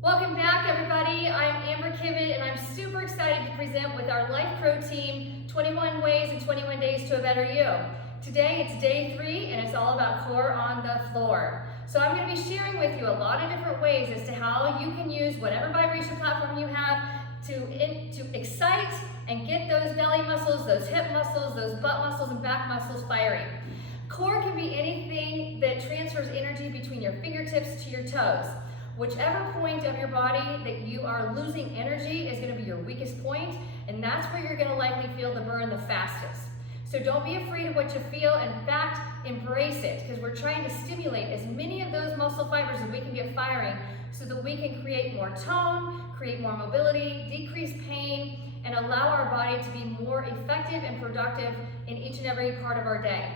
Welcome back, everybody. I'm Amber Kivett, and I'm super excited to present with our Life Pro team, 21 Ways in 21 Days to a Better You. Today, it's day 3, and it's all about core on the floor. So I'm going to be sharing with you a lot of different ways as to how you can use whatever vibration platform you have to excite and get those belly muscles, those hip muscles, those butt muscles, and back muscles firing. Core can be anything that transfers energy between your fingertips to your toes. Whichever point of your body that you are losing energy is going to be your weakest point, and that's where you're going to likely feel the burn the fastest. So don't be afraid of what you feel. In fact, embrace it, because we're trying to stimulate as many of those muscle fibers as we can get firing so that we can create more tone, create more mobility, decrease pain, and allow our body to be more effective and productive in each and every part of our day.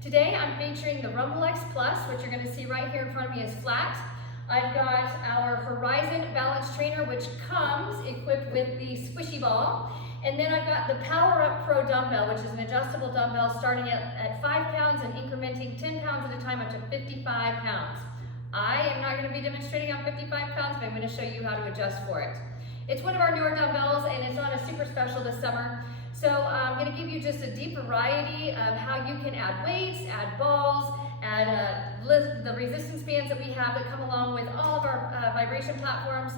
Today, I'm featuring the Rumble X Plus, which you're going to see right here in front of me is flat. I've got our Horizon Balance Trainer, which comes equipped with the squishy ball. And then I've got the Power Up Pro dumbbell, which is an adjustable dumbbell starting at 5 pounds and incrementing 10 pounds at a time up to 55 pounds. I am not going to be demonstrating on 55 pounds, but I'm going to show you how to adjust for it. It's one of our newer dumbbells, and it's on a super special this summer. So I'm going to give you just a deep variety of how you can add weights, add balls, add the resistance bands that we have that come along with all of our vibration platforms,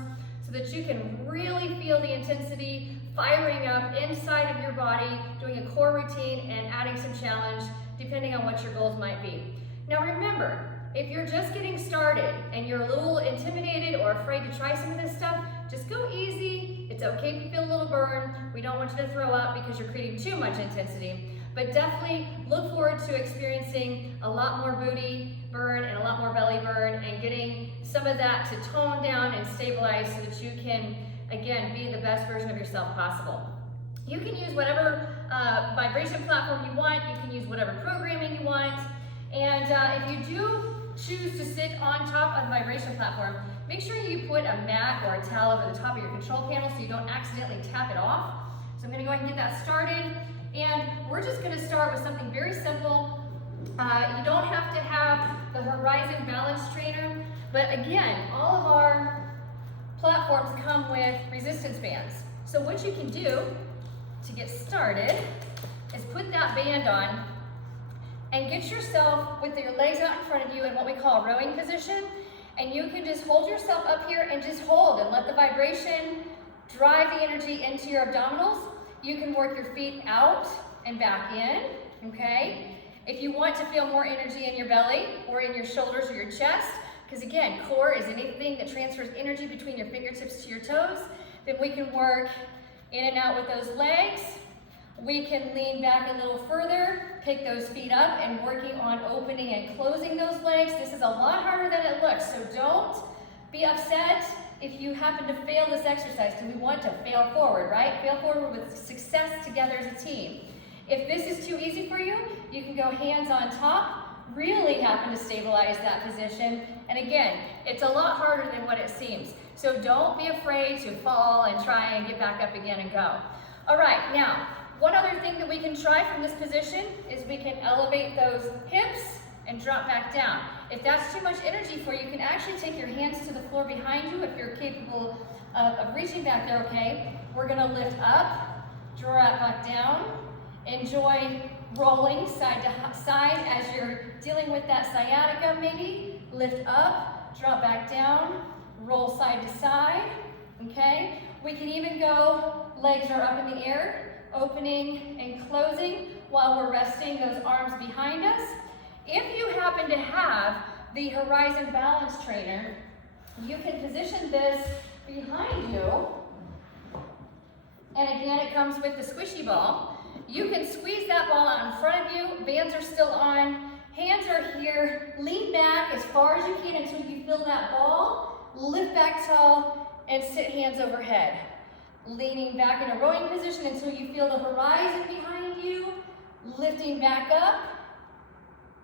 so that you can really feel the intensity firing up inside of your body, doing a core routine and adding some challenge depending on what your goals might be. Now remember, if you're just getting started and you're a little intimidated or afraid to try some of this stuff, just go easy. It's okay if you feel a little burn. We don't want you to throw up because you're creating too much intensity. But definitely look forward to experiencing a lot more booty burn and a lot more belly burn and getting some of that to tone down and stabilize so that you can, again, be the best version of yourself possible. You can use whatever vibration platform you want. You can use whatever programming you want. And if you do choose to sit on top of the vibration platform, make sure you put a mat or a towel over the top of your control panel so you don't accidentally tap it off. So I'm going to go ahead and get that started. And we're just going to start with something very simple. You don't have to have the Horizon Balance Trainer, but again, all of our platforms come with resistance bands. So what you can do to get started is put that band on and get yourself with your legs out in front of you in what we call a rowing position, and you can just hold yourself up here and just hold and let the vibration drive the energy into your abdominals. You can work your feet out and back in, okay? If you want to feel more energy in your belly or in your shoulders or your chest, because again, core is anything that transfers energy between your fingertips to your toes, then we can work in and out with those legs. We can lean back a little further, pick those feet up, and working on opening and closing those legs. This is a lot harder than it looks, so don't be upset if you happen to fail this exercise, because we want to fail forward, right? Fail forward with success together as a team. If this is too easy for you, you can go hands on top, really happen to stabilize that position. And again, it's a lot harder than what it seems. So don't be afraid to fall and try and get back up again and go. All right, now, one other thing that we can try from this position is we can elevate those hips and drop back down. If that's too much energy for you, you can actually take your hands to the floor behind you if you're capable of reaching back there, okay? We're gonna lift up, drop back down. Enjoy rolling side to side as you're dealing with that sciatica maybe. Lift up, drop back down, roll side to side, okay? We can even go, legs are up in the air, opening and closing while we're resting those arms behind us. If you happen to have the Horizon Balance Trainer, you can position this behind you. And again, it comes with the squishy ball. You can squeeze that ball out in front of you. Bands are still on. Hands are here. Lean back as far as you can until you feel that ball. Lift back tall and sit hands overhead. Leaning back in a rowing position until you feel the horizon behind you. Lifting back up.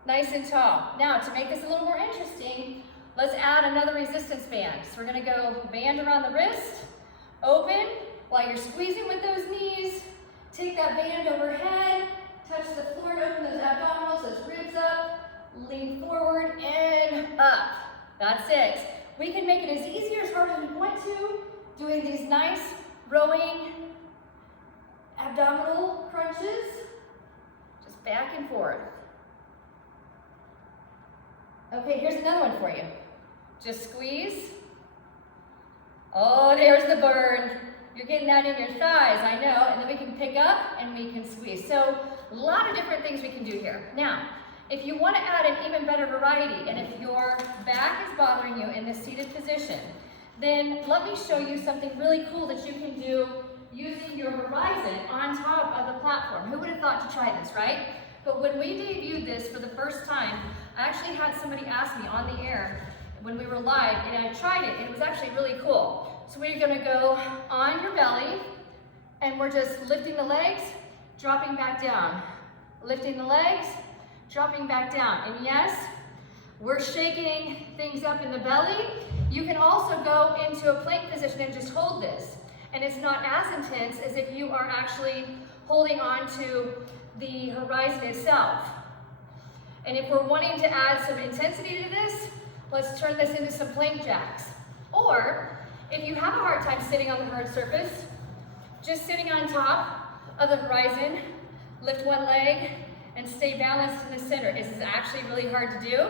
Nice and tall. Now, to make this a little more interesting, let's add another resistance band. So we're going to go band around the wrist, open, while you're squeezing with those knees. Take that band overhead, touch the floor and open those abdominals, those ribs up, lean forward and up. That's it. We can make it as easy or as hard as we want to, doing these nice rowing abdominal crunches, just back and forth. Okay, here's another one for you. Just squeeze. Oh, there's the burn. You're getting that in your thighs, I know, and then we can pick up and we can squeeze. So a lot of different things we can do here. Now, if you want to add an even better variety, and if your back is bothering you in this seated position, then let me show you something really cool that you can do using your horizon on top of the platform. Who would have thought to try this, right? But when we debuted this for the first time, I actually had somebody ask me on the air when we were live, and I tried it, and it was actually really cool. So we're gonna go on your belly, and we're just lifting the legs, dropping back down. Lifting the legs, dropping back down. And yes, we're shaking things up in the belly. You can also go into a plank position and just hold this. And it's not as intense as if you are actually holding on to the horizon itself. And if we're wanting to add some intensity to this, let's turn this into some plank jacks. Or, if you have a hard time sitting on the hard surface, just sitting on top of the horizon, lift one leg and stay balanced in the center. This is actually really hard to do,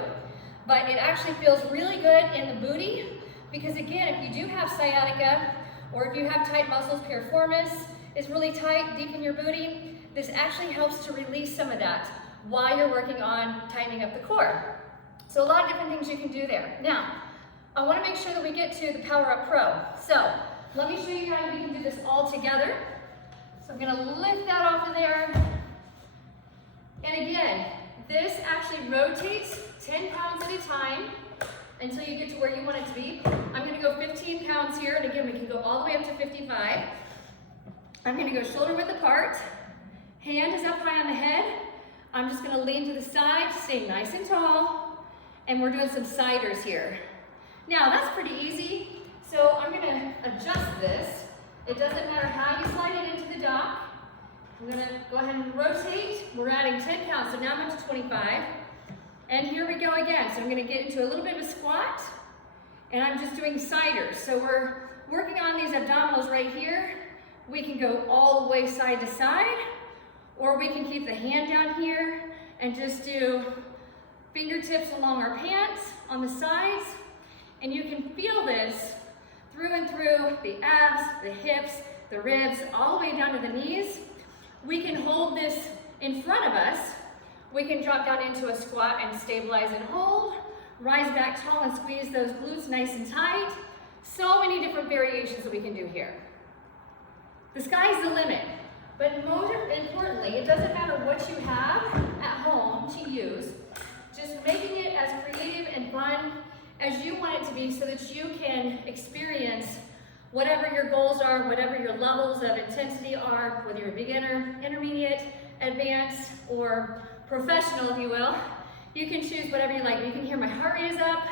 but it actually feels really good in the booty, because again, if you do have sciatica, or if you have tight muscles, piriformis is really tight deep in your booty, this actually helps to release some of that while you're working on tightening up the core. So a lot of different things you can do there. Now, I want to make sure that we get to the Power Up Pro. So let me show you how we can do this all together. So I'm going to lift that off of there. And again, this actually rotates 10 pounds at a time until you get to where you want it to be. I'm going to go 15 pounds here, and again, we can go all the way up to 55. I'm going to go shoulder width apart. Hand is up high on the head. I'm just going to lean to the side, stay nice and tall, and we're doing some siders here. Now, that's pretty easy, so I'm going to adjust this. It doesn't matter how you slide it into the dock. I'm going to go ahead and rotate. We're adding 10 pounds, so now I'm up to 25. And here we go again. So I'm going to get into a little bit of a squat, and I'm just doing siders. So we're working on these abdominals right here. We can go all the way side to side, or we can keep the hand down here and just do fingertips along our pants on the sides. And you can feel this through and through the abs, the hips, the ribs, all the way down to the knees. We can hold this in front of us. We can drop down into a squat and stabilize and hold. Rise back tall and squeeze those glutes nice and tight. So many different variations that we can do here. The sky's the limit. But most importantly, it doesn't matter what you have at home to use. Just making it as creative and fun as you want it to be, so that you can experience whatever your goals are, whatever your levels of intensity are, whether you're a beginner, intermediate, advanced, or professional, if you will. You can choose whatever you like. You can hear my heart rate is up,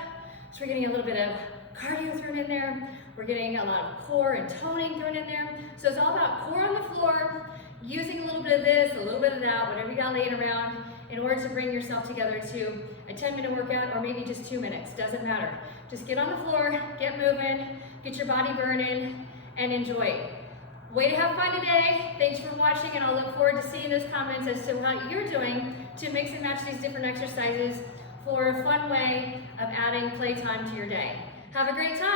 so we're getting a little bit of cardio thrown in there. We're getting a lot of core and toning thrown in there. So it's all about core on the floor, using a little bit of this, a little bit of that, whatever you got laying around, in order to bring yourself together to a 10-minute workout, or maybe just 2 minutes, doesn't matter. Just get on the floor, get moving, get your body burning, and enjoy. Way to have fun today. Thanks for watching, and I'll look forward to seeing those comments as to how you're doing to mix and match these different exercises for a fun way of adding playtime to your day. Have a great time.